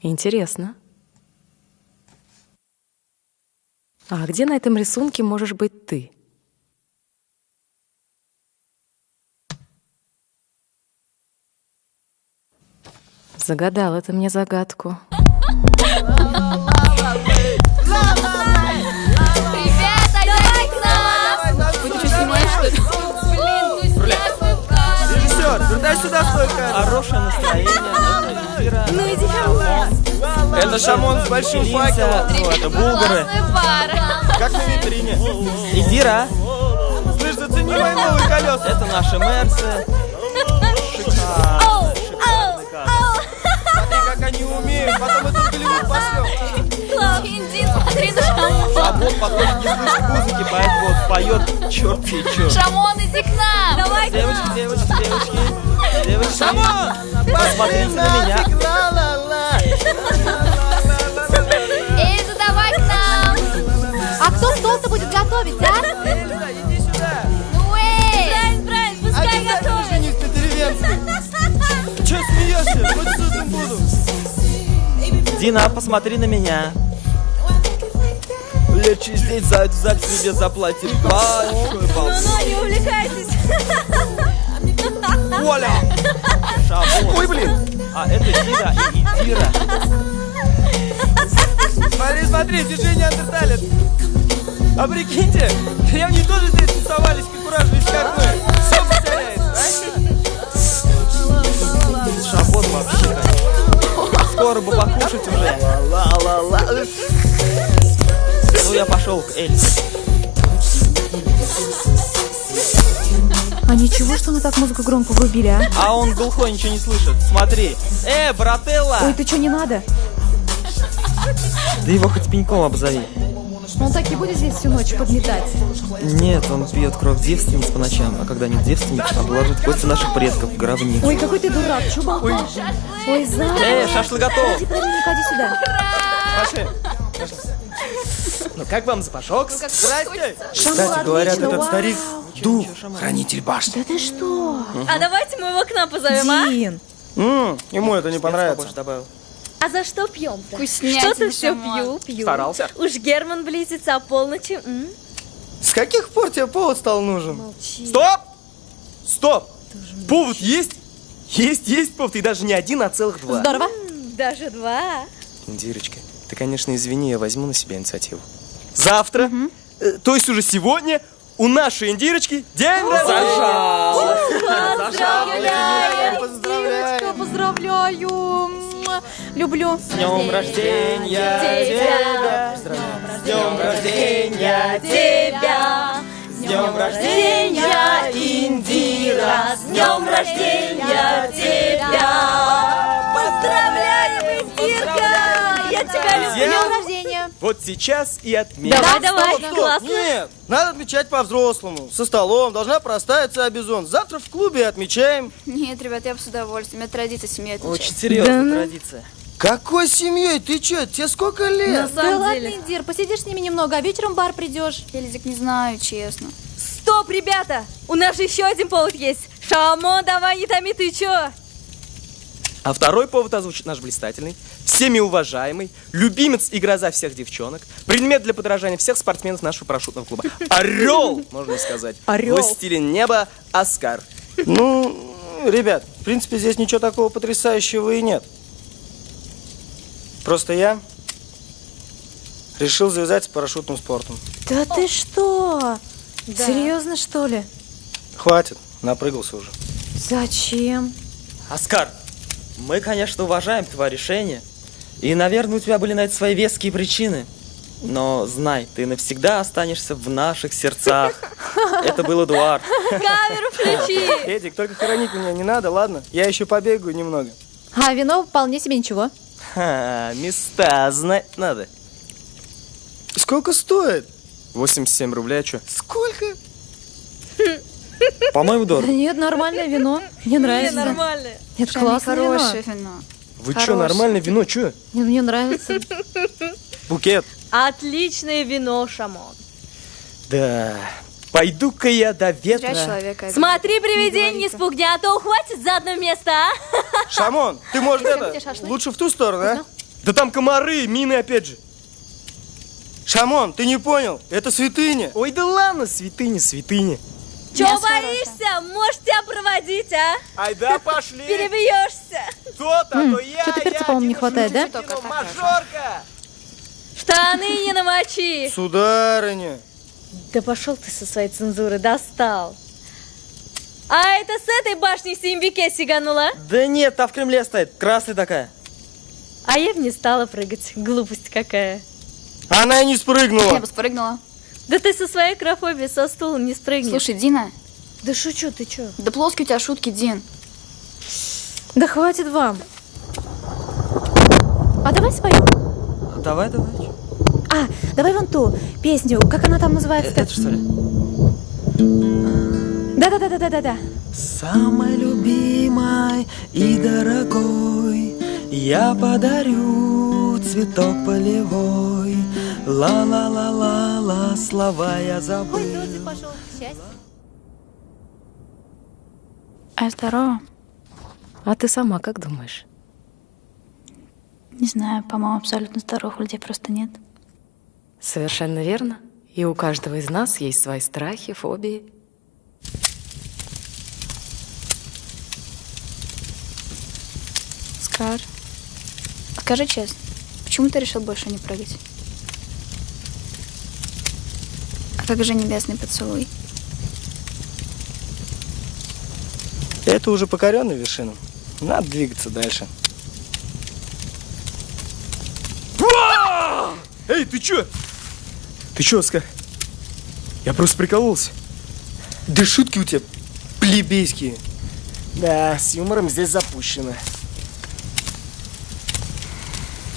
Интересно. А где на этом рисунке можешь быть ты? Загадала ты мне загадку. Ребята, давай к нам! Ты что, снимаешь, что ли? Блин, ну снять свою камеру! Режиссер, вертай сюда свой камеру. Хорошее настроение, это Ира. Ну иди ко мне! Это Шамон с большим факелом. Ну, это булгары. Классная пара! Как на витрине. Идира, Слышь, зацени мои новые колеса. это наши мерсы. Оу, оу, оу! Смотри, как они умеют. Потом этот Голливуд пошлем. Класс! Иди, смотри на Шамон! Шамон, походу, не слышит музыки, поэтому вот поет черт и черт. Шамон, иди к нам! Давай к нам! Девочки. Шамон! Посмотрите на меня. Ла-ла-ла. Эльза, давай к нам! А кто стол-то будет готовить, а? Иди сюда. Ну эй! Брайан, пускай готовит! Женись на деревенской. Че смеешься? Хоть сытым буду. Дина, посмотри на меня. Лет через 10 за эту запись тебе заплатит большой бал. Ну, не увлекайтесь! Оля. Шамон. Ой, блин. А это Дира и Идира. Смотри, смотри, движение неандерталец. А прикиньте, они тоже здесь тусовались, как ураженные скакуны. Все повторяется, Шамон вообще. Скоро бы покушать уже. Ну, я пошел к Эльзе. А ничего, что мы так музыку громко врубили, а? А он глухой, ничего не слышит. Смотри. Брателла! Ой, ты что, не надо? Да его хоть пеньком обзови. Он так и будет здесь всю ночь подметать. Нет, он пьет кровь девственниц по ночам, а когда нет девственниц, обложит кости наших предков в гробницу. Ой, какой ты дурак, чё болтаешь? Ой, Зара. Шашлык готов! Подожди, иди сюда. Пошли. Ну как вам запашок? Здрасте. Кстати, говорят, этот старик дух, хранитель башни. Да ты что? А давайте мы его к нам позовем, а? Дин. Ему это не понравится. Добавил. А за что пьем-то? Вкуснятина, Что-то все Шамон. пью. Старался. Уж Герман близится, а полночи... С каких пор тебе повод стал нужен? Молчи. Стоп! Стоп! Повод есть? Есть повод, и даже не один, а целых два. Здорово. Даже два. Индирочка, ты, конечно, извини, я возьму на себя инициативу. Завтра, то есть уже сегодня, у нашей Индирочки день рождения! Поздравляю! Девочка, поздравляю. Муа. Люблю. С днем рождения Тебя! С днем рождения Тебя! С днем рождения, Индира! С днем рождения тебя! Поздравляю, Индирка! Я тебя люблю! С днем рождения. Вот сейчас и отметим. Давай, Стоп, классно! Нет, надо отмечать по-взрослому, со столом, должна проставиться обезон. Завтра в клубе отмечаем. Нет, ребят, я бы с удовольствием. Это традиция семьи отмечать. Очень серьезная традиция. Какой семьей? Ты чё? Тебе сколько лет? Да ладно, Индир, посидишь с ними немного, а вечером в бар придешь. Эльзик, не знаю, честно. Стоп, ребята! У нас же еще один повод есть. Шамон, давай не томи, ты чё? А второй повод озвучит наш блистательный, всеми уважаемый, любимец и гроза всех девчонок, предмет для подражания всех спортсменов нашего парашютного клуба. Орел, можно сказать. Орел. Властелин неба Оскар. Ну, ребят, в принципе, здесь ничего такого потрясающего и нет. Просто я решил завязать с парашютным спортом. Да ты что? Серьезно, что ли? Хватит, напрыгался уже. Зачем? Оскар, мы, конечно, уважаем твое решение. И, наверное, у тебя были на это свои веские причины. Но знай, ты навсегда останешься в наших сердцах. Это был Эдуард. Камеру включи! Эдик, только хоронить меня не надо, ладно? Я еще побегаю немного. А вино вполне себе ничего. Ха, места знать надо. Сколько стоит? 87 рублей, а что? Сколько? По-моему, Да дорого. нет, нормальное вино. Мне Не, нравится. нормально. Это Шами, классное вино. хорошее вино. Вы что, Хорошее. нормальное вино, что? Нет, мне нравится. Букет. Отличное вино, Шамон. Да, пойду-ка я до Зря ветра. человека обидел. Смотри, привидение, не говори так. спугни, а то ухватит за одно место, а? Шамон, ты, может, Где это, шашлык? лучше в ту сторону, а? Да там комары, мины опять же. Шамон, ты не понял? Это святыня. Ой, да ладно, святыня, святыня. Чё Мясо боишься? Может, тебя проводить, а? Айда, пошли. Перебьешься. То-то, то я, Что-то перца, по-моему, не хватает, да? Мажорка. Штаны не намочи. Сударыня. Да пошел ты со своей цензуры, достал. А это с этой башни Симбике сиганула? Да нет, та в Кремле стоит, красная такая. А я бы не стала прыгать. Глупость какая. Она и не Я спрыгнула. бы спрыгнула. Да ты со своей акрофобией со стула не спрыгнешь. Слушай, Дина, Да шучу, ты чё? да плоские у тебя шутки, Дин. Да хватит вам. А давай споем. Давай. А, давай вон ту песню. Как она там называется? Это что ли? Да. Самой любимой и дорогой я подарю цветок полевой. Ла-ла-ла-ла-ла, слова я забыл. пошел. Счастье. А я здорова? А ты сама как думаешь? Не знаю, по-моему, абсолютно здоровых людей просто нет. Совершенно верно. И у каждого из нас есть свои страхи, фобии. Скар, скажи честно, почему ты решил больше не прыгать? А как же небесный поцелуй? Это уже покоренный вершинам. Надо двигаться дальше. Эй, ты чё? Ты чё, Оскар? Я просто прикололся. Да шутки у тебя плебейские. Да, с юмором здесь запущено.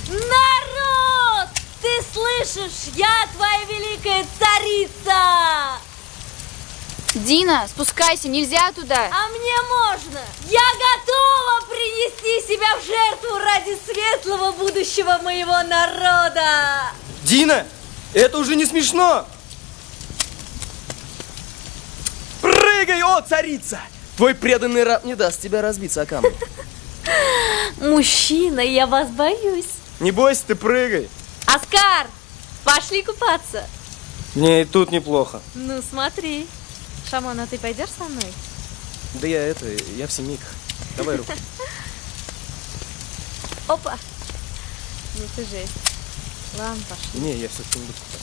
Народ! Ты слышишь? Я твоя великая царица! Дина, спускайся, нельзя туда! А мне можно! Я готова принести себя в жертву ради светлого будущего моего народа! Дина, это уже не смешно. Прыгай, о, царица! Твой преданный раб не даст тебя разбиться о камень. Мужчина, я вас боюсь. Не бойся, ты прыгай. Оскар, пошли купаться. Мне и тут неплохо. Ну, смотри. Шамон, а ты пойдешь со мной? Да я в семейках. Давай руку. Опа. Ну ты жесть. Ладно, пошли. Не, я все-таки не буду купаться.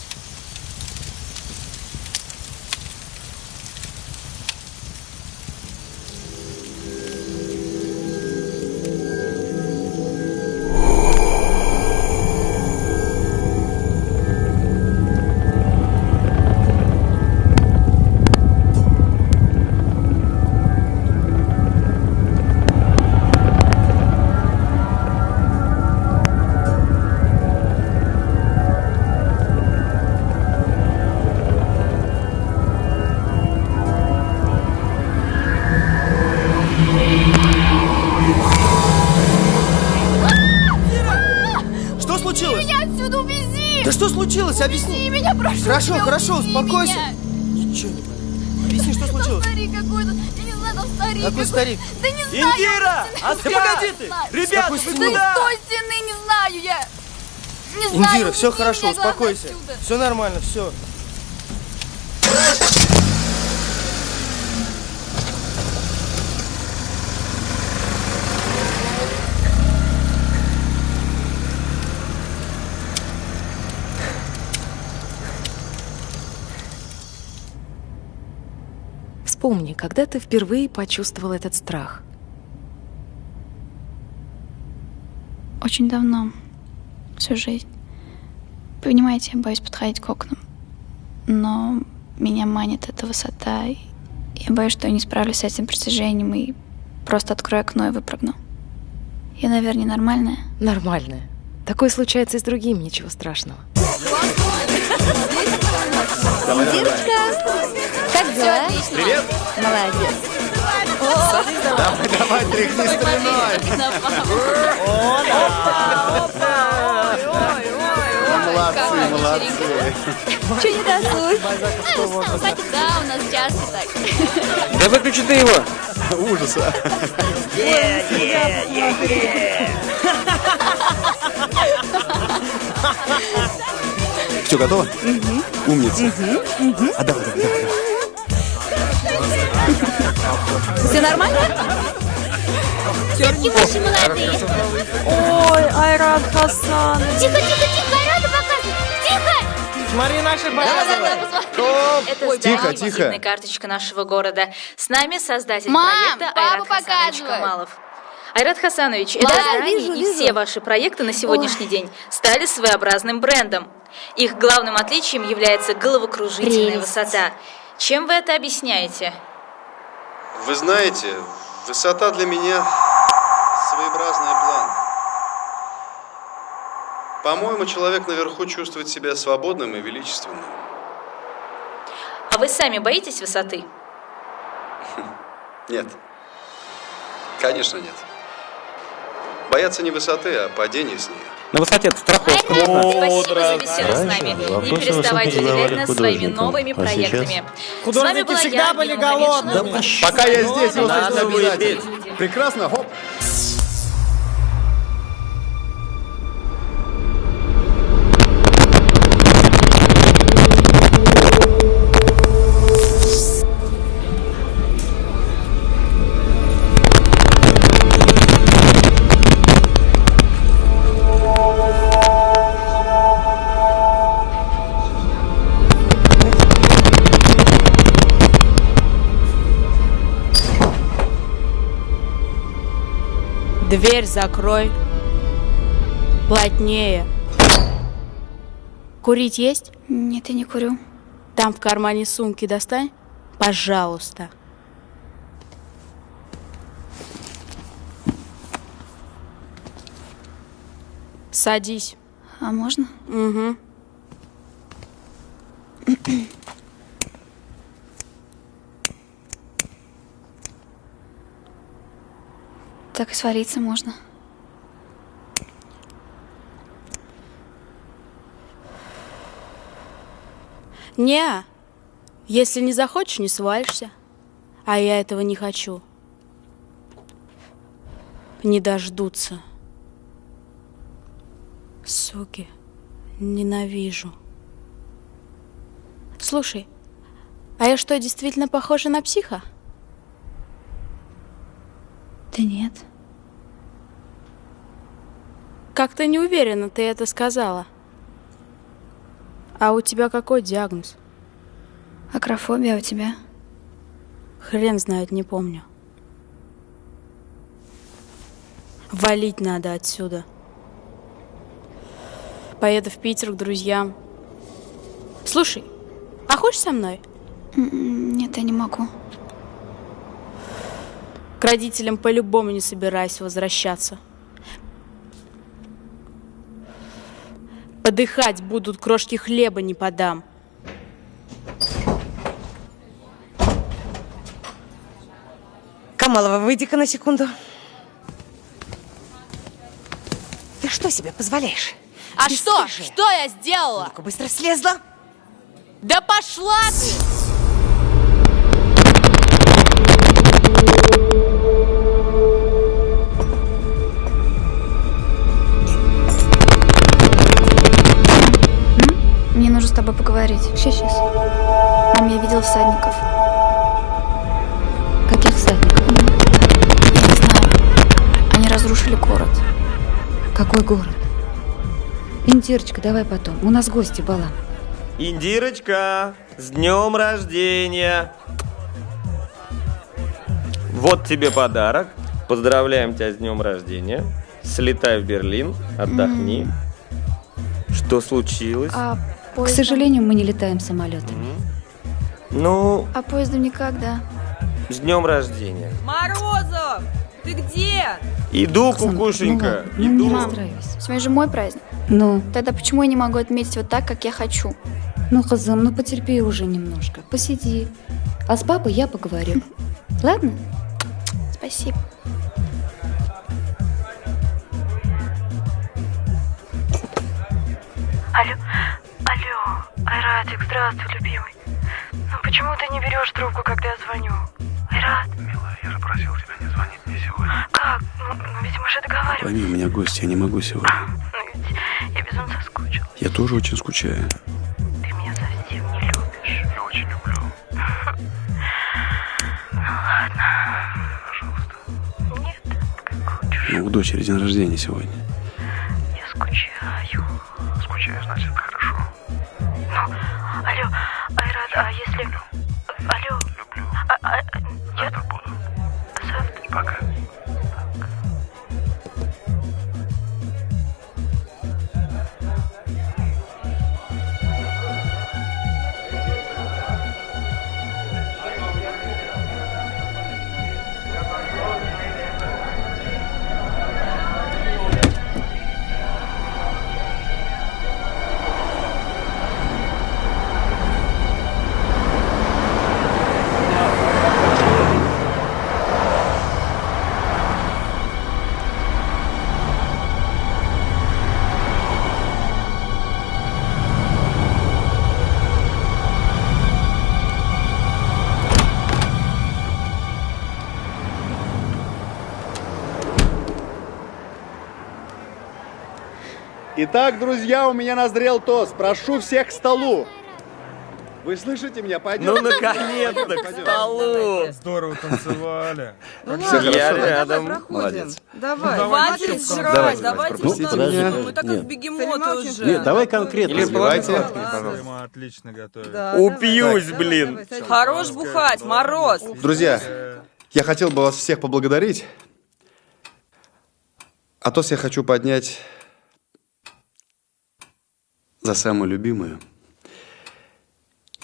Что случилось? Меня отсюда увези! Да что случилось? Объясни. Увези меня, прошу Хорошо, тебя, хорошо, увези успокойся. меня. Ничего не понятно. Объясни, что Там случилось. старик какой-то, я не знаю, там старик Какой какой-то. старик? Да не знаю. Индира! я Оскар! не Погоди ты! знаю. Ребята, какой вы стены? Да куда? из той стены не знаю я. Не знаю, Индира, все увези хорошо, меня, главное, успокойся. отсюда. Все нормально, все. Вспомни, когда ты впервые почувствовал этот страх. Очень давно, всю жизнь. Понимаете, я боюсь подходить к окнам. Но меня манит эта высота. И я боюсь, что я не справлюсь с этим притяжением и просто открою окно и выпрыгну. Я, наверное, ненормальная. Нормальное. Такое случается и с другими, ничего страшного. Как дела? Привет! Молодец. Давай, тряхни стариной. Молодцы. Че не досуг? Да, у нас часто так. Да выключи ты его. Ужаса. Все готово? Умница. А давай. Все нормально? Какие ваши молодые. Ой, Айрат Хасан. Тихо, Айрата показывай. Тихо! Смотри наших Это Тихо. визитная карточка нашего города. С нами создатель Мам, проекта папа Айрат Хасанович показывает. Камалов. Айрат Хасанович, это здание и все ваши проекты на сегодняшний день стали своеобразным брендом. Их главным отличием является головокружительная Прелесть. высота. Чем вы это объясняете? Вы знаете, высота для меня своеобразный план. По-моему, человек наверху чувствует себя свободным и величественным. А вы сами боитесь высоты? Нет. Конечно, нет. Бояться не высоты, а падения с нее. На высоте страховка. Спасибо за беседу с нами. Не переставайте удивлять нас своими новыми проектами. С вами была всегда я, были Елена Мамедшина. голодными. Пока я здесь, его Надо слышно будет обязательно. Прекрасно, хоп. Дверь закрой. Плотнее. Курить есть? Нет, я не курю. Там в кармане сумки достань. Пожалуйста. Садись. А можно? Угу. Так и свариться можно. Не, если не захочешь, не свалишься. А я этого не хочу. Не дождутся. Суки, ненавижу. Слушай, а я что, действительно похожа на психа? Да нет. Как-то не уверена, ты это сказала. А у тебя какой диагноз? Акрофобия у тебя? Хрен знает, не помню. Валить надо отсюда. Поеду в Питер к друзьям. Слушай, а хочешь со мной? Нет, я не могу. К родителям по-любому не собираюсь возвращаться. Подыхать будут, крошки хлеба не подам. Камалова, выйди-ка на секунду. Ты что себе позволяешь? А что? Что я сделала? Ну-ка, быстро слезла. Да пошла ты! Мне нужно с тобой поговорить. Сейчас. Мам, я видела всадников. Каких всадников? Я не знаю. Они разрушили город. Какой город? Индирочка, давай потом. У нас гости была. Индирочка, с днем рождения! Вот тебе подарок. Поздравляем тебя с днем рождения. Слетай в Берлин, отдохни. Что случилось? А К поездом? сожалению, мы не летаем самолетами. Ну, А поездом никогда. с днем рождения. Морозов, ты где? Иду, Оксана, кукушенька, ну ладно, ну не иду. расстраивайся. Сегодня же мой праздник. Ну, Тогда почему я не могу отметить вот так, как я хочу? Хазам, ну потерпи уже немножко. Посиди. А с папой я поговорю. Ладно? Спасибо. Алло, Айратик, здравствуй, любимый. Ну почему ты не берешь трубку, когда я звоню? Айрат? Милая, я же просил тебя не звонить мне сегодня. Как? Ну ведь мы же договаривались. Пойми, у меня гости, я не могу сегодня. Ну ведь я безумно соскучилась. Я тоже очень скучаю. Ну, у дочери день рождения сегодня. Я скучаю. Скучаешь, значит, это хорошо. Ну, алло, Айрат, а если... Алло. Люблю. Я... Завтра буду. Завтра? Пока. Итак, друзья, у меня назрел тост. Прошу всех к столу. Вы слышите меня? Пойдем. Ну, наконец-то, к столу. Здорово танцевали. Я рядом. Молодец. Давай, Давайте жрать, давайте пропустите меня. мы так как бегемоты уже. Нет, давай конкретно. Или Давайте. Мы отлично готовим. Упьюсь, блин. Хорош бухать, Мороз. Друзья, я хотел бы вас всех поблагодарить. А тост я хочу поднять за самую любимую,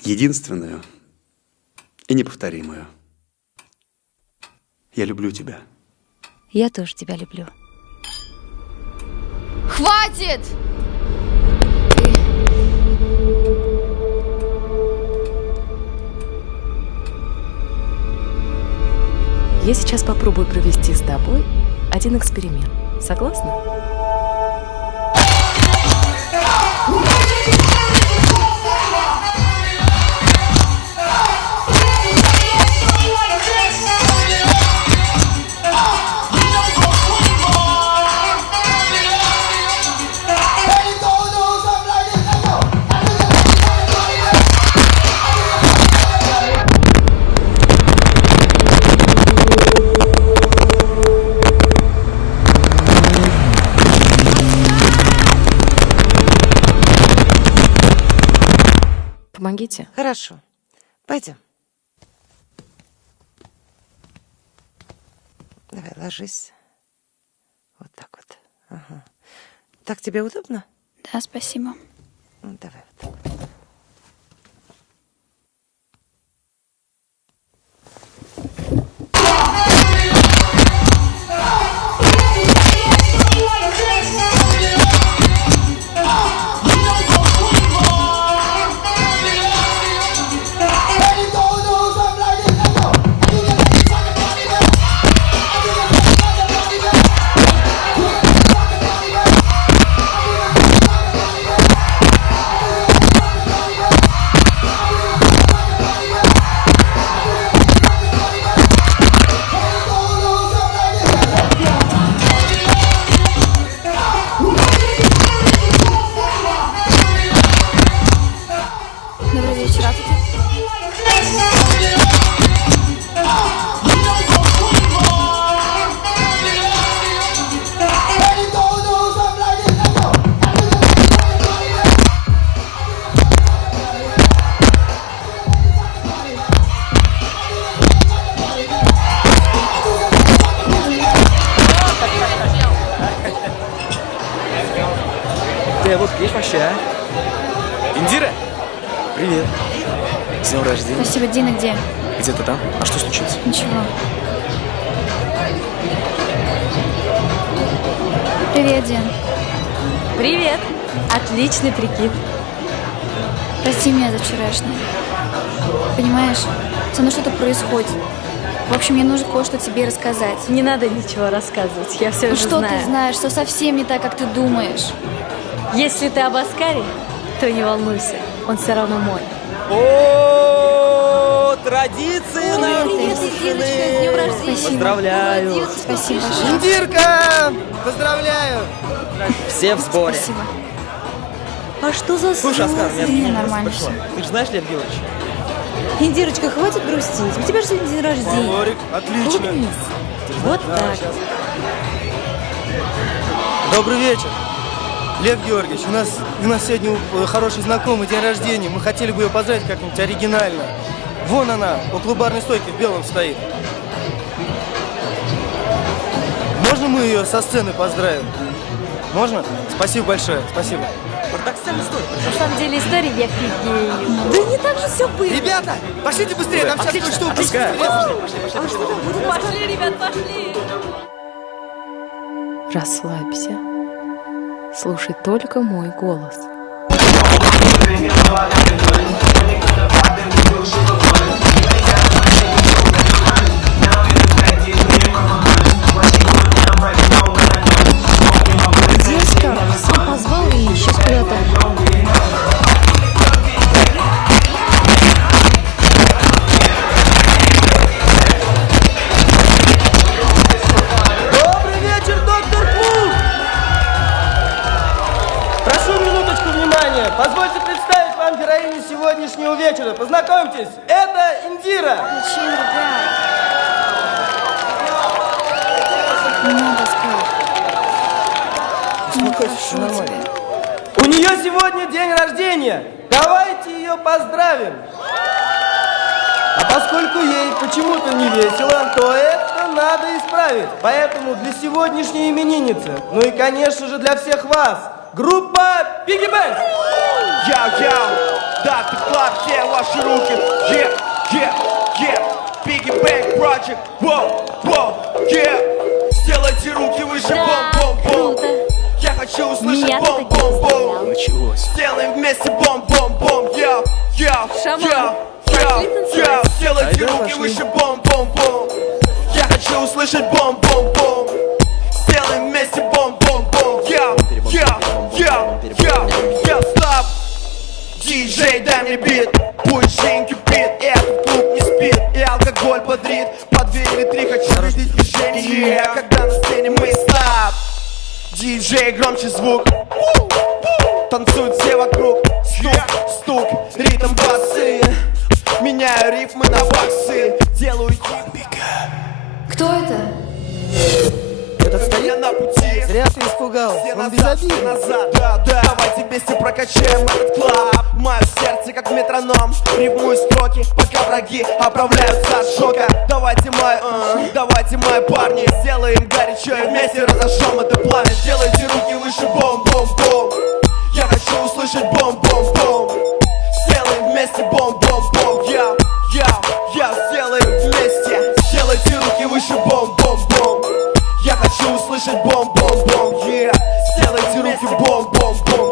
единственную и неповторимую. Я люблю тебя. Я тоже тебя люблю. Хватит! Я сейчас попробую провести с тобой один эксперимент. Согласна? Помогите. Хорошо, пойдем. Давай, ложись. Вот так вот. Ага. Так тебе удобно? Да, спасибо. Ну, давай вот так вот. Добрый вечер, а Ты вот есть вообще, а? Индира? Привет. С днем рождения. Спасибо, Дина, где? Где ты там? А что случилось? Ничего. Привет, Дин. Привет. Отличный прикид. Прости меня за вчерашнее. Понимаешь, со мной что-то происходит. В общем, мне нужно кое-что тебе рассказать. Не надо ничего рассказывать, я все Ну уже что знаю. ты знаешь, что совсем не так, как ты думаешь. Если ты об Оскаре, то не волнуйся, он все равно мой. О, традиции Диночка, с днем рождения. Поздравляю. Спасибо. Индирка! Поздравляю! Все в сборе. Спасибо. А что за Слушай, Оскар, Не, мне нормально пришло. всё. Ты же знаешь Лев Георгиевич? Индирочка, хватит грустить. У тебя же сегодня день рождения. Отлично. Улыбнись. Вот так. Добрый вечер. Лев Георгиевич, у нас сегодня хороший знакомый, день рождения. Мы хотели бы ее поздравить как-нибудь оригинально. Вон она, около барной стойки в белом стоит. Можно мы ее со сцены поздравим? Можно? Спасибо большое, спасибо. Парадоксальная история. На самом деле история я фигею. Да не так же все было. Ребята, пошлите быстрее, там сейчас кое-что упустится. А что там будет? Пошли, ребят, пошли. Расслабься. Слушай только мой голос. Где Оскар? Сам позвал и исчез куда-то. Добрый вечер, доктор Клуб! Прошу минуточку внимания. Позвольте представить вам героиню сегодняшнего вечера. Познакомьтесь, это Индира. Не надо, Оскар. Успокойся, все нормально. У нее сегодня день рождения. Давайте ее поздравим. А поскольку ей почему-то не весело, то это надо исправить. Поэтому для сегодняшней именинницы, ну и, конечно же, для всех вас, группа Piggy Bank. Яу-яу, Dr. Club, где ваши руки? Piggy Bank Project, воу, сделайте руки выше, бом-бом-бом. Я хочу услышать бом-бом-бом. Началось. Сделаем вместе бом-бом-бом. Сделайте руки выше, бом-бом-бом. Я хочу услышать бом-бом-бом. Сделаем вместе бом-бом-бом. Стоп! Диджей, дай мне бит. Пусть жизнь кипит, этот клуб не спит. И алкоголь бодрит. По 2 или 3 хочу видеть движение. Когда на сцене мы стоп. Диджей, громче звук. Танцуют все вокруг. Стук, ритм, басы. Меняю рифмы на баксы. Делаю Кто это? Этот старик на пути. Зря ты испугался, он безобидный. Назад, да, давайте вместе прокачаем этот клаб. Мое сердце как метроном. Рифмую строки, пока враги оправляются от шока. Давайте мои парни, сделаем горячо и вместе разожжем это пламя. Сделайте руки выше, бом-бом-бом. Я хочу услышать бом-бом-бом. Сделаем вместе бом-бом-бом. Сделаем вместе. Сделайте руки выше, бом-бом-бом. Я хочу услышать бом-бом-бом. Сделайте руки бом-бом-бом.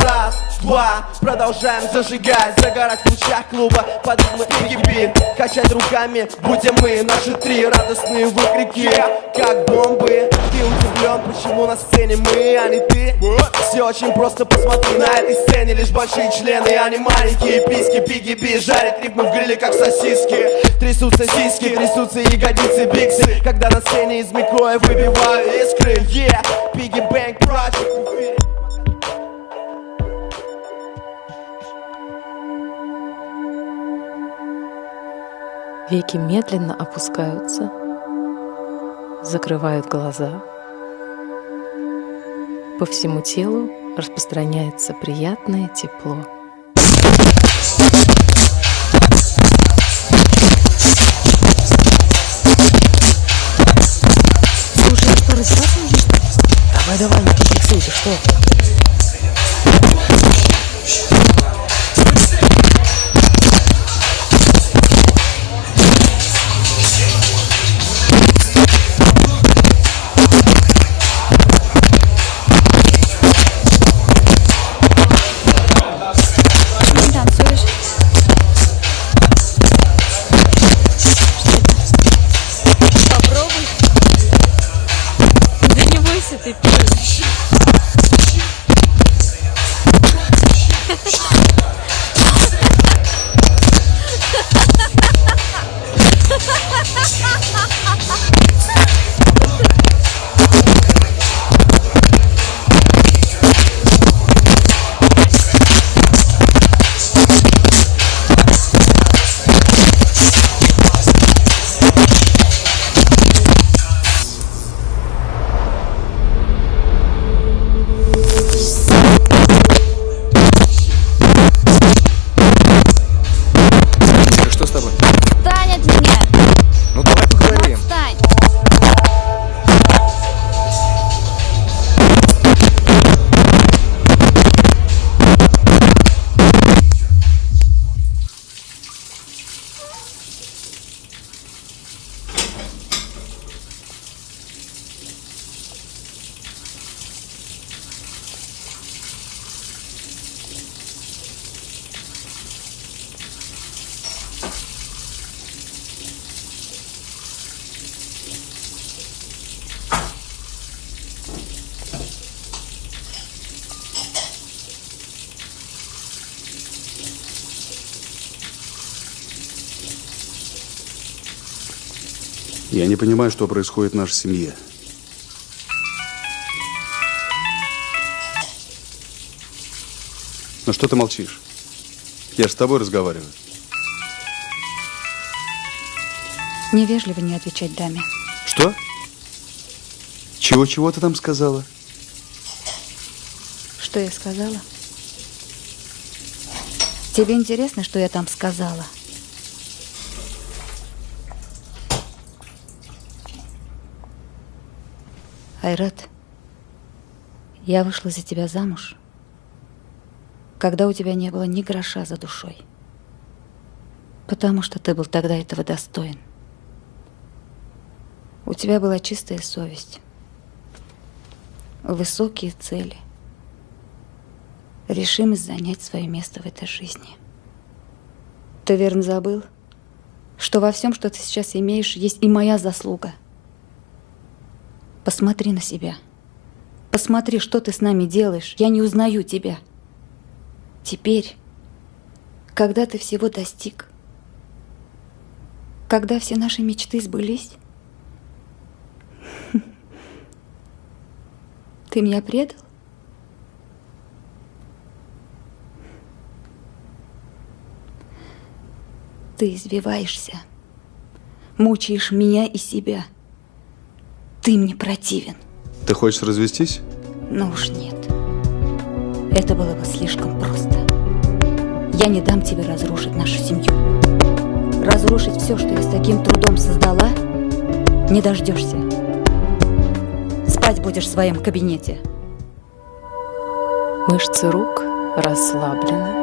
Раз, два, продолжаем зажигать. Загорать в лучах клуба под ритмы Piggy. Качать руками, будем мы. Наши 3 радостные выкрики, как бомбы. Ты удивлен, почему на сцене мы, а не ты? Все очень просто, посмотри на этой сцене. Лишь большие члены, а не маленькие письки. Piggy жарит ритмы в гриле, как сосиски. Трясутся сиськи, трясутся ягодицы биксы. Когда на сцене из микро я выбиваю искры. Piggy Bank Project. Веки медленно опускаются, закрывают глаза. По всему телу распространяется приятное тепло. Слушай, что, раздеваться уже, что ли? Давай, не фиксуй, ты что? Попробуй. Да не бойся ты, пей. Я не понимаю, что происходит в нашей семье. Ну что ты молчишь? Я же с тобой разговариваю. Невежливо не отвечать даме. Что? Чего ты там сказала? Что я сказала? Тебе интересно, что я там сказала? Айрат, я вышла за тебя замуж, когда у тебя не было ни гроша за душой. Потому что ты был тогда этого достоин. У тебя была чистая совесть, высокие цели, решимость занять свое место в этой жизни. Ты верно забыл, что во всем, что ты сейчас имеешь, есть и моя заслуга. Посмотри на себя. Посмотри, что ты с нами делаешь. Я не узнаю тебя. Теперь, когда ты всего достиг, когда все наши мечты сбылись, ты меня предал? Ты избиваешься, мучаешь меня и себя. Ты мне противен. Ты хочешь развестись? Ну уж нет. Это было бы слишком просто. Я не дам тебе разрушить нашу семью. Разрушить все, что я с таким трудом создала, не дождешься. Спать будешь в своем кабинете. Мышцы рук расслаблены.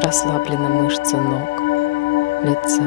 Расслаблены мышцы ног, лица.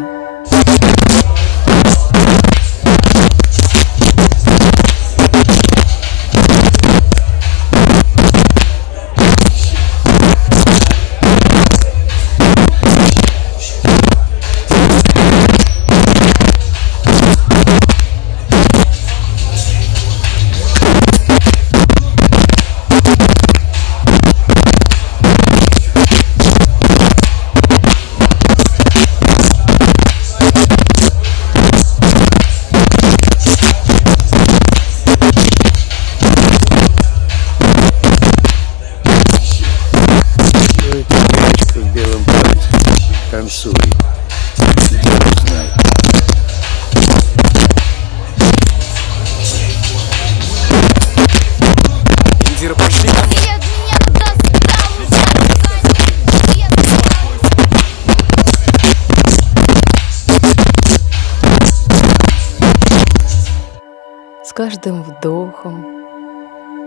С каждым вдохом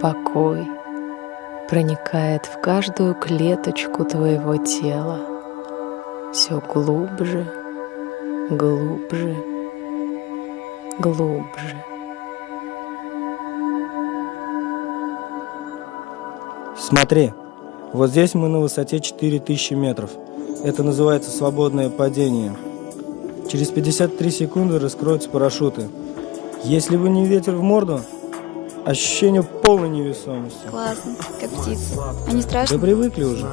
покой проникает в каждую клеточку твоего тела. Все глубже, глубже, глубже. Смотри, вот здесь мы на высоте 4000 метров. Это называется свободное падение. Через 53 секунды раскроются парашюты. Если бы не ветер в морду, ощущение полной невесомости. Классно, как птицы. А не страшно? Да привыкли уже.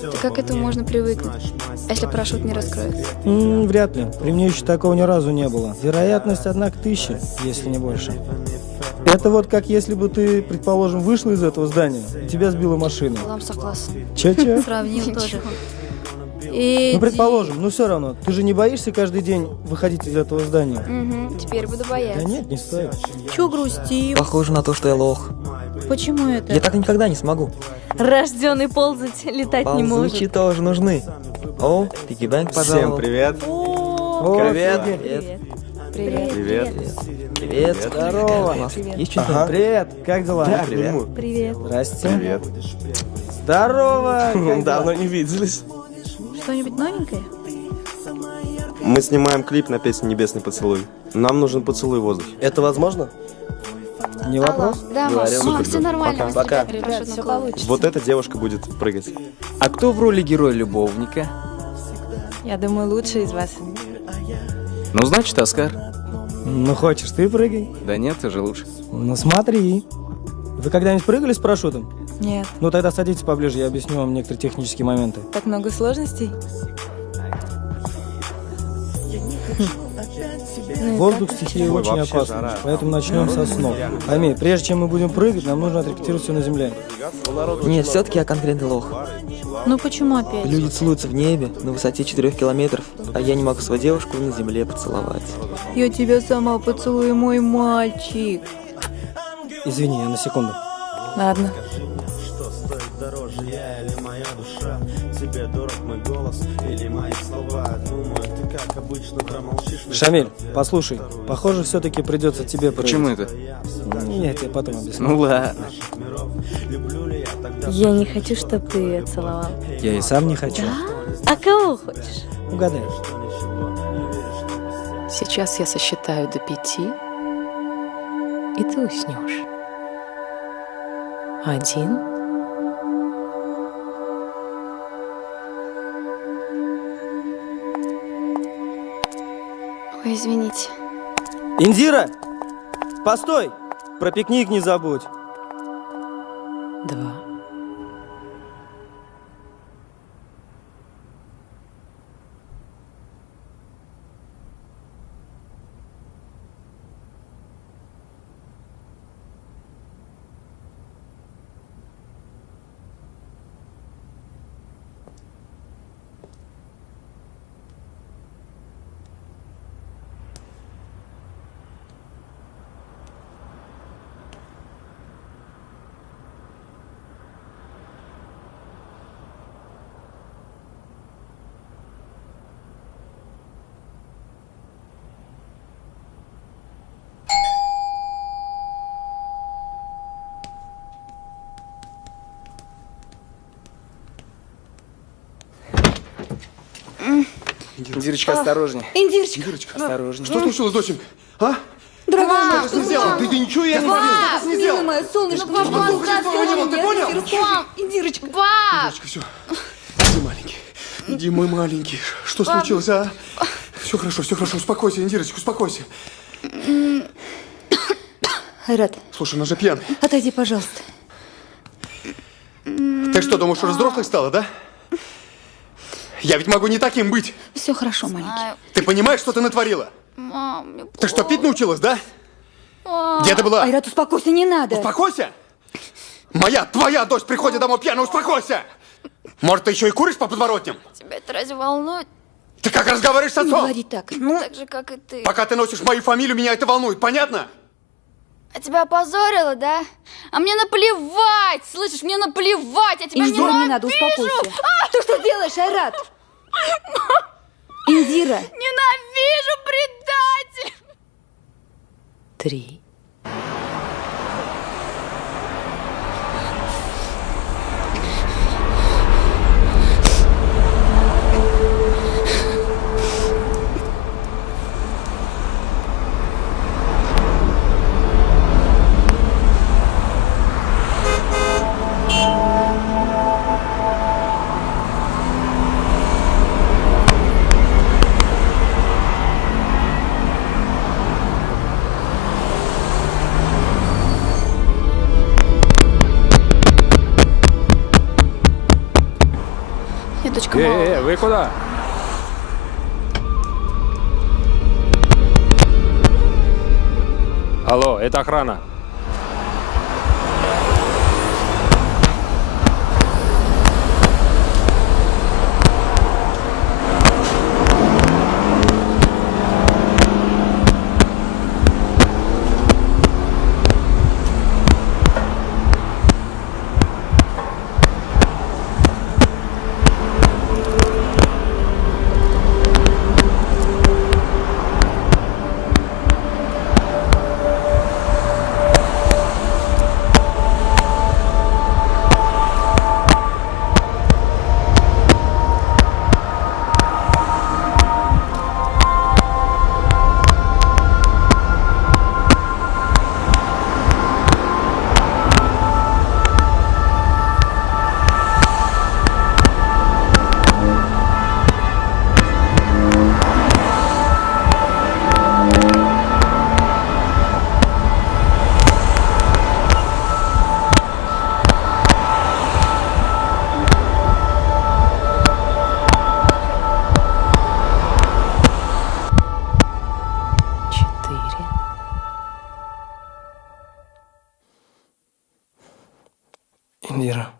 Да как к этому можно привыкнуть, если парашют не раскроется? Вряд ли. При мне еще такого ни разу не было. Вероятность 1 к 1000, если не больше. Это вот как если бы ты, предположим, вышла из этого здания, и тебя сбила машина. Лам согласен. Че-че? Сравнил тоже. Ну, предположим, но все равно. Ты же не боишься каждый день выходить из этого здания? Угу, теперь буду бояться. Да нет, не стоит. Чё грустишь? Похоже на то, что я лох. Почему это? Я так никогда не смогу. Рожденный ползать, летать не может. Ползучие тоже нужны. О, Пигги Бэнк пожаловал. Всем привет. Привет. Привет. Привет. Привет. Здорово. Класс. Есть что-нибудь? Ага. Привет. Как дела? Да, привет. Привет. Здрасте. Привет. Здорово. Как дела? Давно не виделись. Что-нибудь новенькое? Мы снимаем клип на песню «Небесный поцелуй». Нам нужен поцелуй в воздухе. Это возможно? Не вопрос? Да, Говорим. мам, все нормально. Пока. Ребят, все получится. Вот эта девушка будет прыгать. А кто в роли героя-любовника? Я думаю, лучший из вас. Ну, значит, Оскар. Ну, хочешь, ты прыгай. Да нет, ты же лучше. Ну, смотри. Вы когда-нибудь прыгали с парашютом? Нет. Ну, тогда садитесь поближе, я объясню вам некоторые технические моменты. Так много сложностей? Воздух стихии очень опасный, поэтому начнем со снов. Пойми, прежде чем мы будем прыгать, нам нужно отрепетировать все на земле. Нет, все-таки я конкретный лох. Ну почему опять? Люди целуются в небе на высоте 4 километров, а я не могу свою девушку на земле поцеловать. Я тебя сама поцелую, мой мальчик. Извини, я на секунду. Ладно. Шамиль, послушай, похоже, все-таки придется тебе прыгать. Почему это? Я тебе потом объясню. Ну ладно. Я не хочу, чтобы ты ее целовал. Я и сам не хочу. А кого хочешь? Угадай. Сейчас я сосчитаю до 5, и ты уснешь. 1. Ой, извините. Индира! Постой! Про пикник не забудь. 2. Индирочка, осторожнее. Индирочка. Осторожнее. Что случилось, доченька? А? Дорогая, Что ты сделал? Ты ничего я не сделал. милая моя, солнышко, Ты понял? Индирочка. Индирочка, все. Иди, маленький. Иди, мой маленький. Что случилось, а? Все хорошо, успокойся, Индирочка, успокойся. Айрат. Слушай, она же пьяная. Отойди, пожалуйста. Ты что, думаешь, уже взрослой стала, да? Я ведь могу не таким быть. Все хорошо, маленький. Ты понимаешь, что ты натворила? Мам, Ты что, пить научилась, да? Где ты была? Айрат, успокойся, не надо. Успокойся! Твоя дочь приходит домой пьяная, успокойся! Может, ты еще и куришь по подворотням? тебя это разве волнует? Ты как разговариваешь с Не отцом? говори так. Так же, как и ты. Пока ты носишь мою фамилию, меня это волнует, понятно? А тебя опозорила, да? А мне наплевать, слышишь, мне наплевать, я тебя Индира, не ненавижу. надо, успокойся. Ты что делаешь, Айрат? Индира. Ненавижу, предатель. 3. Дочка мала. Вы куда? Алло, это охрана. Индира,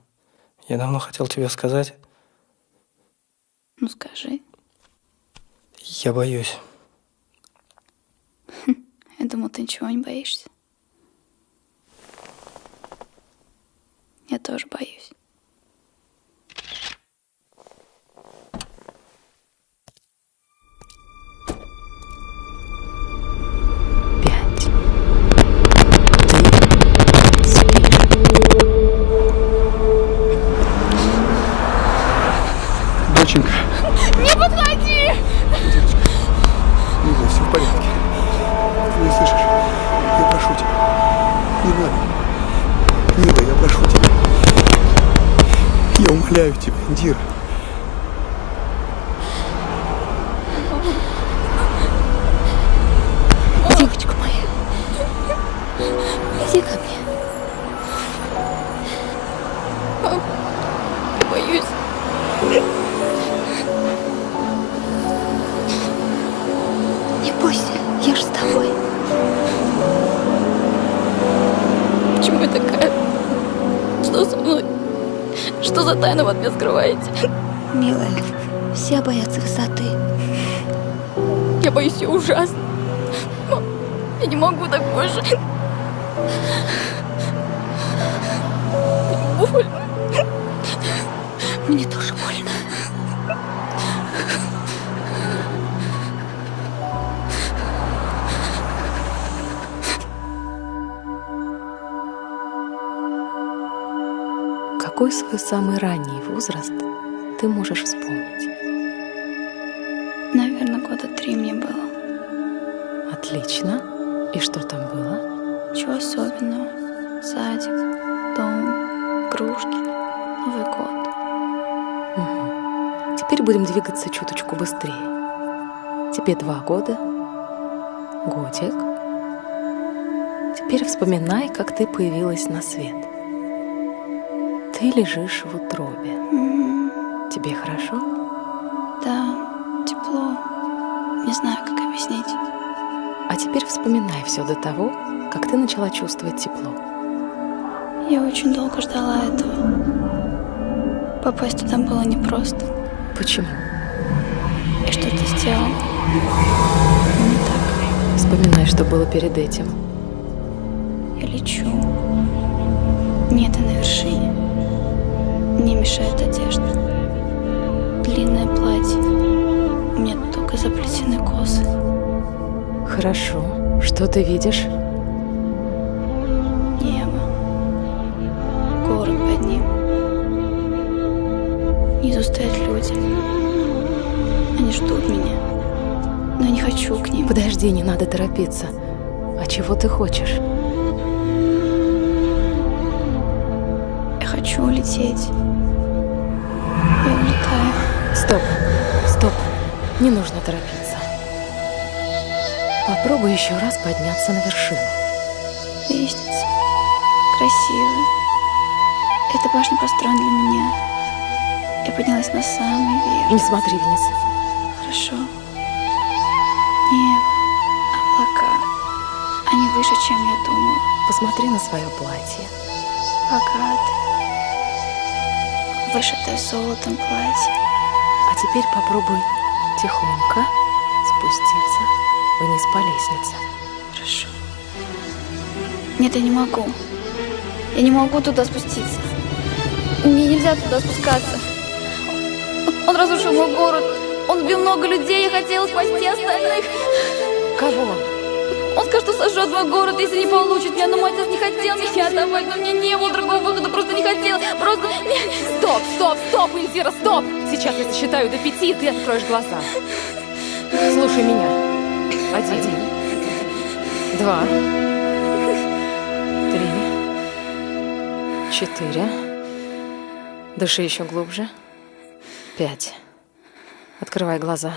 я давно хотел тебе сказать. Ну скажи. Я боюсь. Я думал, ты ничего не боишься. Я тоже боюсь. Доченька, Не подходи! милая, все в порядке. Ты меня слышишь? Я прошу тебя. Не надо. Милая, я прошу тебя. Я умоляю тебя, Индира. Девочка моя, иди ко мне. Я боюсь. Не бойся, я ж с тобой. Почему я такая? Что со мной? Что за тайну вы от меня скрываете? Милая, все боятся высоты. Я боюсь ее ужасно. Мам, я не могу так больше. Больно. Мне тоже больно. Какой свой самый ранний возраст ты можешь вспомнить? Наверное, 3 года мне было. Отлично. И что там было? Чего особенного? Садик, дом, игрушки, Новый год. Теперь будем двигаться чуточку быстрее. Тебе 2 года, годик. Теперь вспоминай, как ты появилась на свет. Ты лежишь в утробе. Тебе хорошо? Да, тепло. Не знаю, как объяснить. А теперь вспоминай все до того, как ты начала чувствовать тепло. Я очень долго ждала этого. Попасть туда было непросто. Почему? И что ты сделал? Не так. Вспоминай, что было перед этим. Я лечу. Нет, я на вершине. Мне мешает одежда. Длинное платье. У меня только заплетены косы. Хорошо. Что ты видишь? Небо. Город под ним. Внизу стоят люди. Они ждут меня. Но я не хочу к ним. Подожди, не надо торопиться. А чего ты хочешь? Я хочу улететь. Я улетаю. Стоп, стоп. Не нужно торопиться. Попробуй еще раз подняться на вершину. Лестница. Красивая. Эта башня построена для меня. Я поднялась на самый верх. Не смотри вниз. Хорошо. Небо, облака. Они выше, чем я думала. Посмотри на свое платье. Богатое. Вышитое золотом платье. А теперь попробуй тихонько спуститься вниз по лестнице. Хорошо. Нет, я не могу. Я не могу туда спуститься. Мне нельзя туда спускаться. Он разрушил мой город. Он убил много людей. Я хотела спасти остальных. Кого? Он сказал, что сожжет мой город, если не получит меня. Но мой отец не хотел меня отдавать. Но мне не было другого выхода. Просто не хотела. Просто... Стоп, стоп, стоп, Индира, стоп! Сейчас я сосчитаю до 5, и ты откроешь глаза. Слушай меня. 1, 2, 3, 4. Дыши еще глубже. 5. Открывай глаза.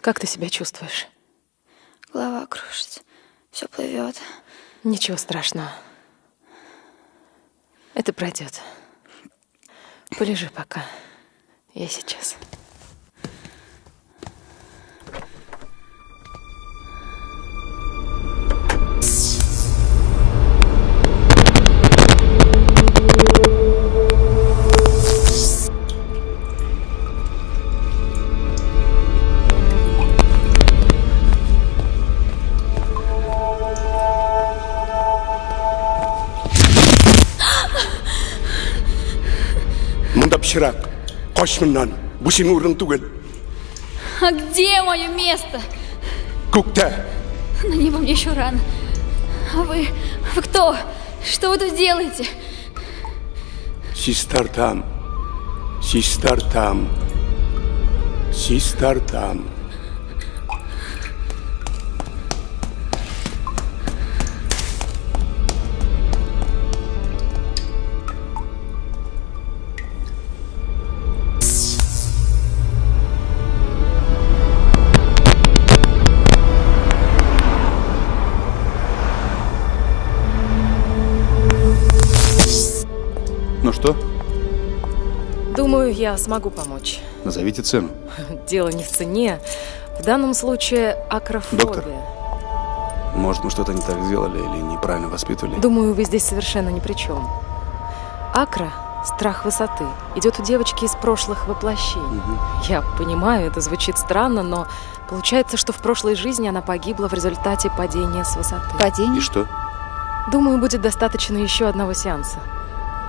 Как ты себя чувствуешь? Голова кружится. Все плывет. Ничего страшного. Это пройдет. Полежи пока. Я сейчас. Капширак, Кошманан, Бусинуран Туган. А где мое место? Кукта. На небо мне еще рано. А вы кто? Что вы тут делаете? Систартам. Систартам. Систартам. Ну что? Думаю, я смогу помочь. Назовите цену. Дело не в цене. В данном случае акрофобия. Доктор. Может, мы что-то не так сделали или неправильно воспитывали? Думаю, вы здесь совершенно ни при чем. Акро – страх высоты. Идет у девочки из прошлых воплощений. Я понимаю, это звучит странно, но получается, что в прошлой жизни она погибла в результате падения с высоты. Падение? И что? Думаю, будет достаточно еще одного сеанса.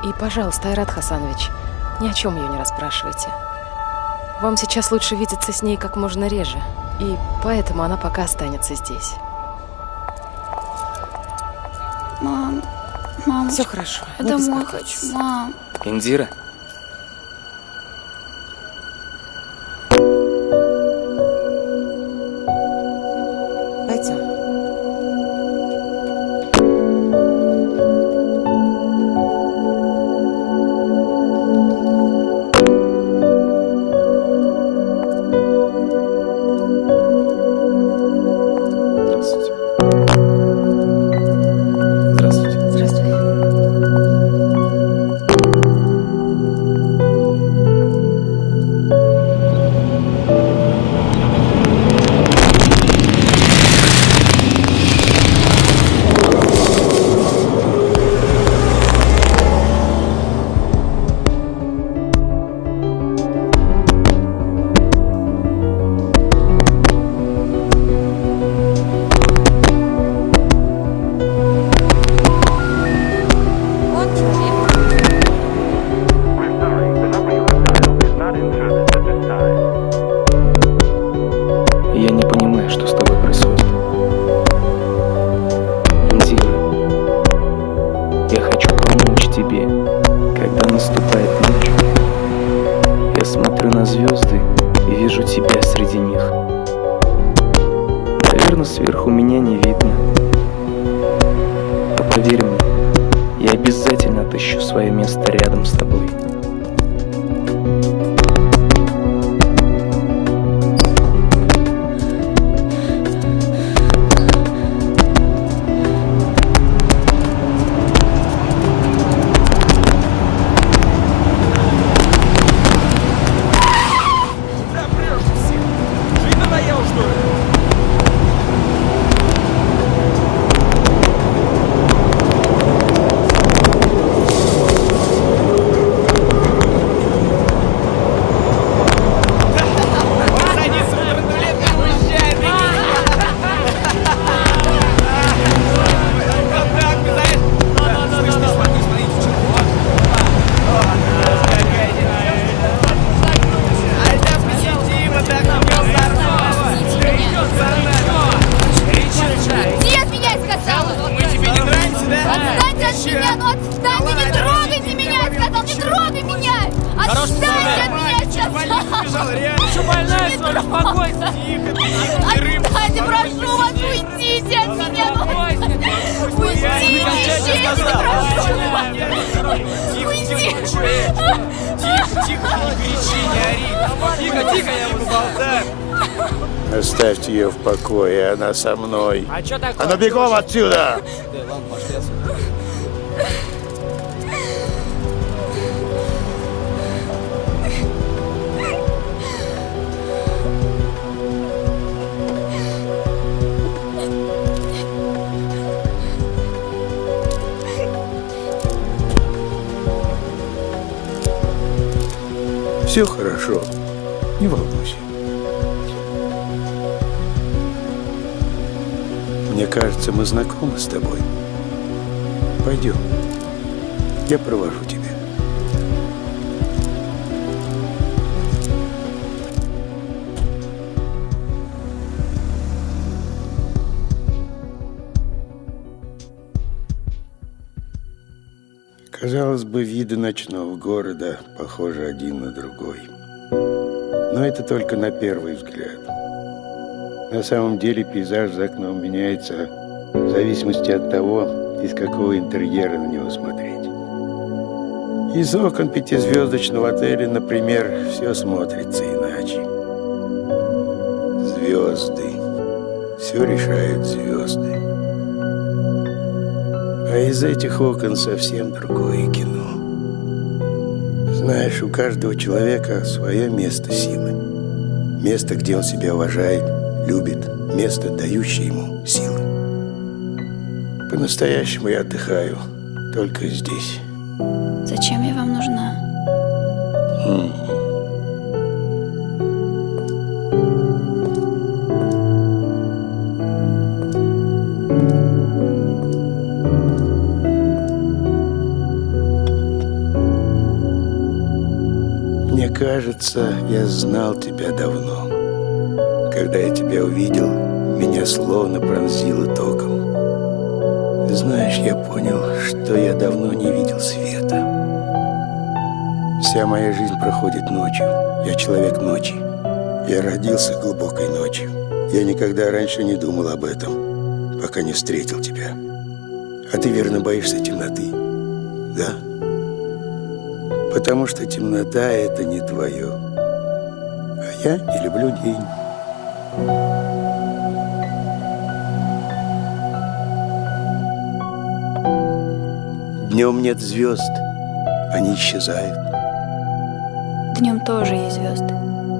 И, пожалуйста, Айрат Хасанович, ни о чем ее не расспрашивайте. Вам сейчас лучше видеться с ней как можно реже, и поэтому она пока останется здесь. Мам, Все хорошо. я не домой беспокойтесь. хочу, мам. Индира. Пойдем. Здравствуйте. Здравствуй. Я не понимаю, что с тобой происходит. Индира, я хочу помочь тебе, когда наступает ночь. Я смотрю на звезды и вижу тебя среди них. Наверное, сверху меня не видно. Но поверь мне, я обязательно отыщу свое место рядом с тобой. Иди от меня, я сказала! Мы тебе не нравимся, да? Отстаньте от меня, ну отстаньте, не трогайте меня, я сказал, не трогай меня! Отстаньте от меня, я сказала! Что больная, что ли? Успокойся! Отстаньте, прошу вас, уйдите от меня! Уйдите, исчезните, прошу! Уйди! Тихо, не кричи, не ори! Тихо, я поболтаю! Оставьте ее в покое, она со мной. А что такое? А ну бегом отсюда! Да ладно, пошли отсюда. Все хорошо, не волнуйся. Мне кажется, мы знакомы с тобой. Пойдем, я провожу тебя. Казалось бы, виды ночного города похожи один на другой. Но это только на первый взгляд. На самом деле пейзаж за окном меняется в зависимости от того, из какого интерьера на него смотреть. Из окон пятизвездочного отеля, например, все смотрится иначе. Звезды. Все решают звезды. А из этих окон совсем другое кино. Знаешь, у каждого человека свое место силы. Место, где он себя уважает, любит. Место, дающее ему силы. По-настоящему я отдыхаю только здесь. Зачем я вам нужна? Мне кажется, я знал тебя давно. Когда я тебя увидел, меня словно пронзило током. Знаешь, я понял, что я давно не видел света. Вся моя жизнь проходит ночью. Я человек ночи. Я родился глубокой ночью. Я никогда раньше не думал об этом, пока не встретил тебя. А ты, верно, боишься темноты? Да? Потому что темнота — это не твое. А я не люблю день. Днем нет звезд, они исчезают. Днем тоже есть звезды.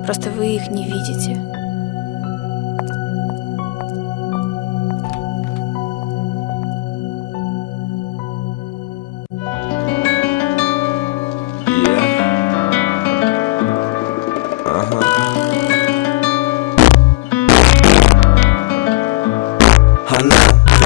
Просто вы их не видите. Она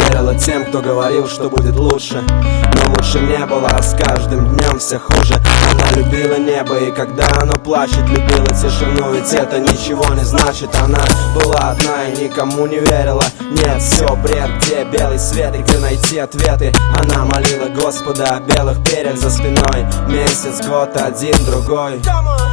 верила тем, кто говорил, что будет лучше. Но лучше не было, а с каждым днем все хуже. Она любила небо, и когда оно плачет, любила тишину, ведь это ничего не значит. Она была одна и никому не верила. Нет, все бред, где белый свет и где найти ответы. Она молила Господа о белых перьях за спиной. Месяц, год, один, другой.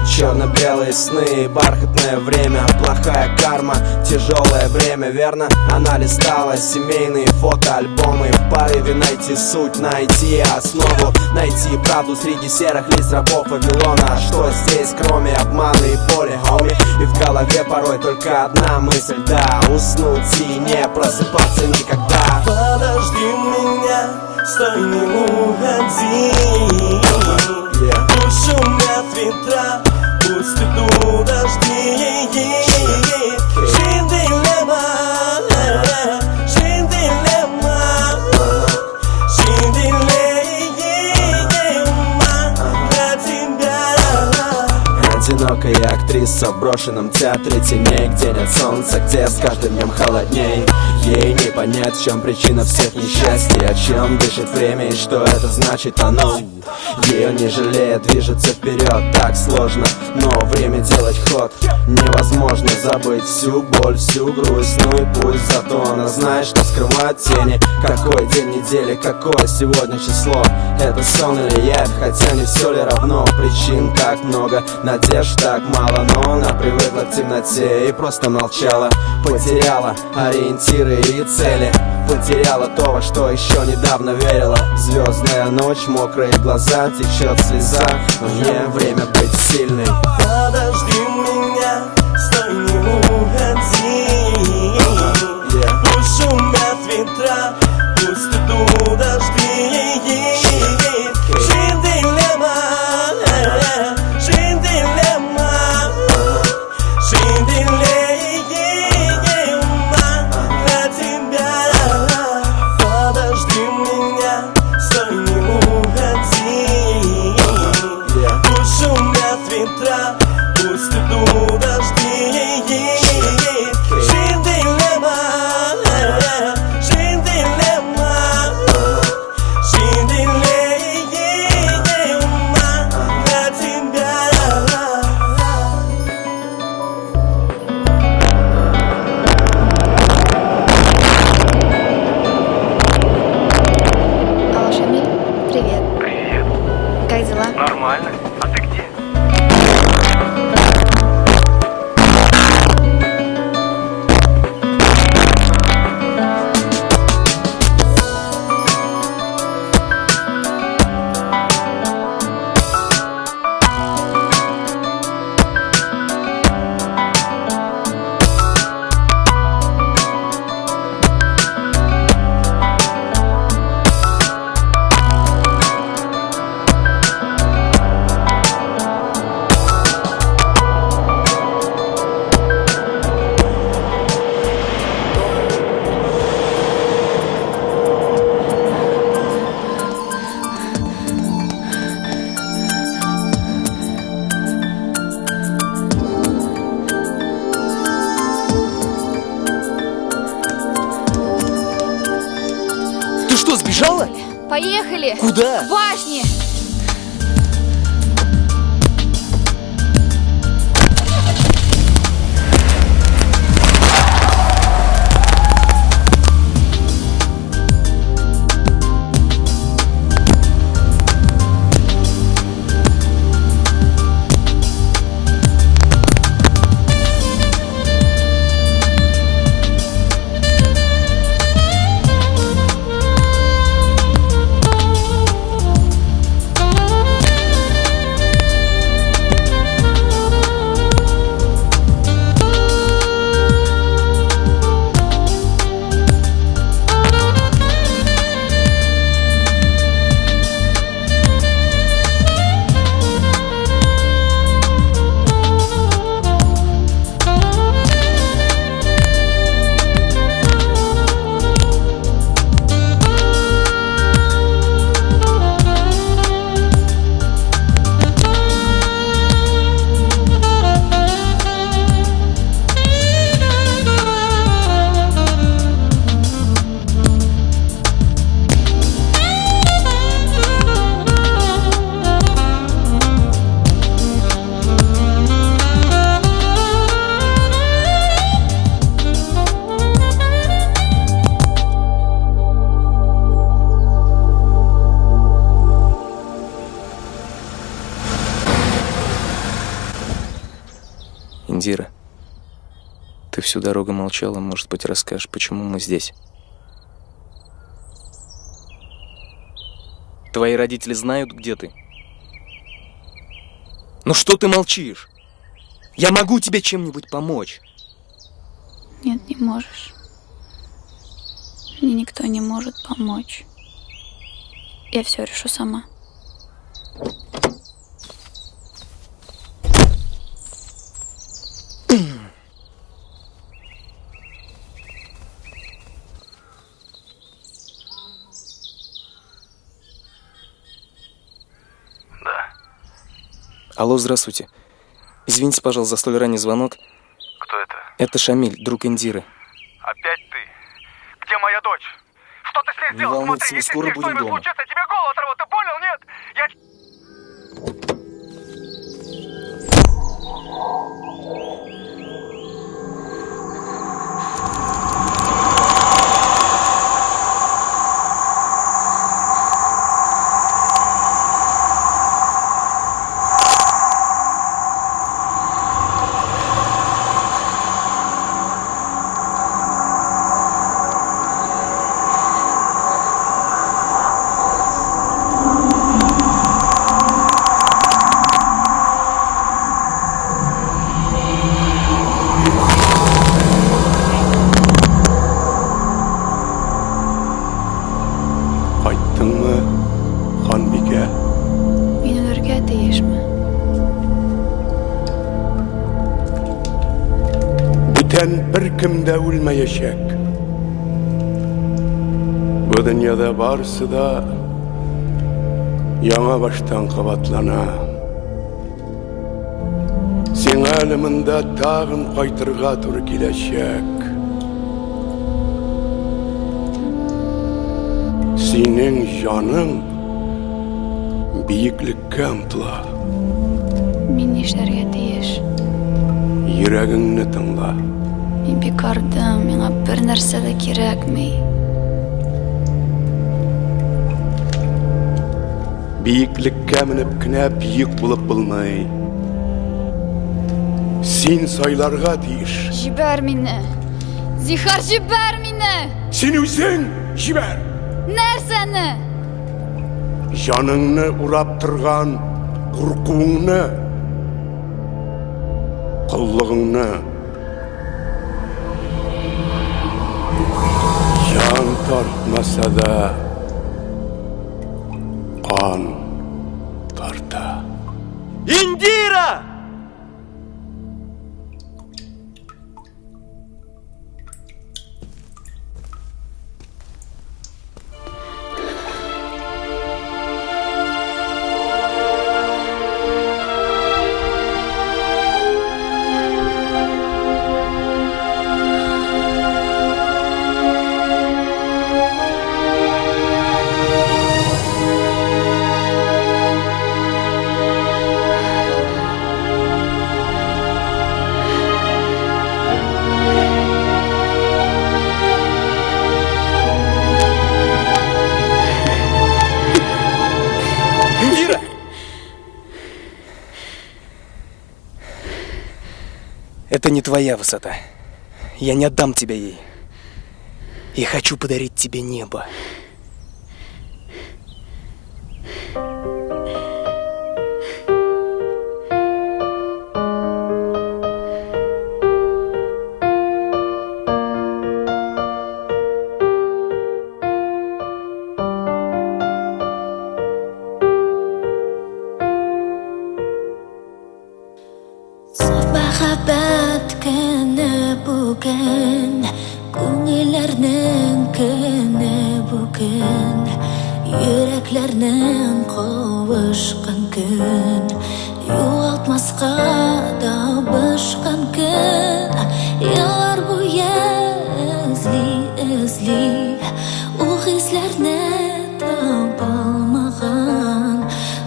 Черно-белые сны, бархатное время, плохая карма, тяжелое бремя, верно? Она листала семейные фотоальбомы в порыве найти суть, найти основу, найти правду среди серых лиц рабов Вавилона. А что здесь, кроме обмана и боли, хоми? И в голове порой только одна мысль, да, уснуть и не просыпаться никогда. Подожди меня, стой, не уходи. Пусть шумят ветра, пусть идут дожди. Шиндилема, шиндилема, шиндилема для тебя. Одинокая актриса в брошенном театре теней, где нет солнца, где с каждым днем холодней. Ей не понять, в чем причина всех несчастий, о чем дышит время и что это значит оно. Ее не жалея движется вперед, так сложно, но время делать ход невозможно. Забыть всю боль, всю грусть, ну и пусть зато она знает, что скрывает тени. Какой день недели, какое сегодня число, это сон или явь, хотя не все ли равно. Причин так много, надежд так мало, но она привыкла к темноте и просто молчала. Потеряла ориентиры и цели, потеряла то, во что еще недавно верила. Звездная ночь, мокрые глаза, течет слеза, но мне время быть сильной. Подожди меня, стой, не уходи. Пусть шумят ветра, пусть идут дожди. Шиндилема, шиндилема, шиндилема для тебя. Подожди меня, стой, не уходи. Пусть шумят ветра, Нормально. А ты где? Ты что, сбежала? Поехали! Куда? К башне! Индира, ты всю дорогу молчала, может быть, расскажешь, почему мы здесь? Твои родители знают, где ты? Ну что ты молчишь? Я могу тебе чем-нибудь помочь. Нет, не можешь. Мне никто не может помочь. Я все решу сама. Алло, здравствуйте. Извините, пожалуйста, за столь ранний звонок. Кто это? Это Шамиль, друг Индиры. Опять ты? Где моя дочь? Что ты с ней сделал? волнуйся, Смотри, мы если скоро с ней будем что-нибудь дома. случится, я тебе голову оторву, ты понял, нет? Я... Қайттыңмы, ханбике? Мені өлерге тиешме? Бүтән бір кім дә үлмәячәк. Бу дөньяда барысы да яңа баштан кабатлана. Сиңа әле монда тагын кайтырга туры киләчәк. Синең җаның биеклеккә омтыла. Мин нишләргә тиеш? Йөрәгеңне тыңла. Мин бик ардым, миңа бер нәрсә дә кирәкми. Biyiklікке мініп кінә биік болып болмай. Сен сайларға дейіш. Жібер мені. Зихар, жібер мені. Сен өзің жібер. Нәрсені? Жаныңны ұрап тұрған құрқуыңны, құллығыңны. Жан тартмаса да қан тарта. Индира! Это не твоя высота. Я не отдам тебя ей. Я хочу подарить тебе небо. Mahabbat kuni bugun, ko'ngillarning kuni bugun, yuraklarning qovushgan kun, yo'qotmasqa davishgan kun, yillar bo'yi izli u hislarni topolmagan,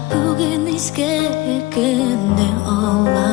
bugun eski kunni olma.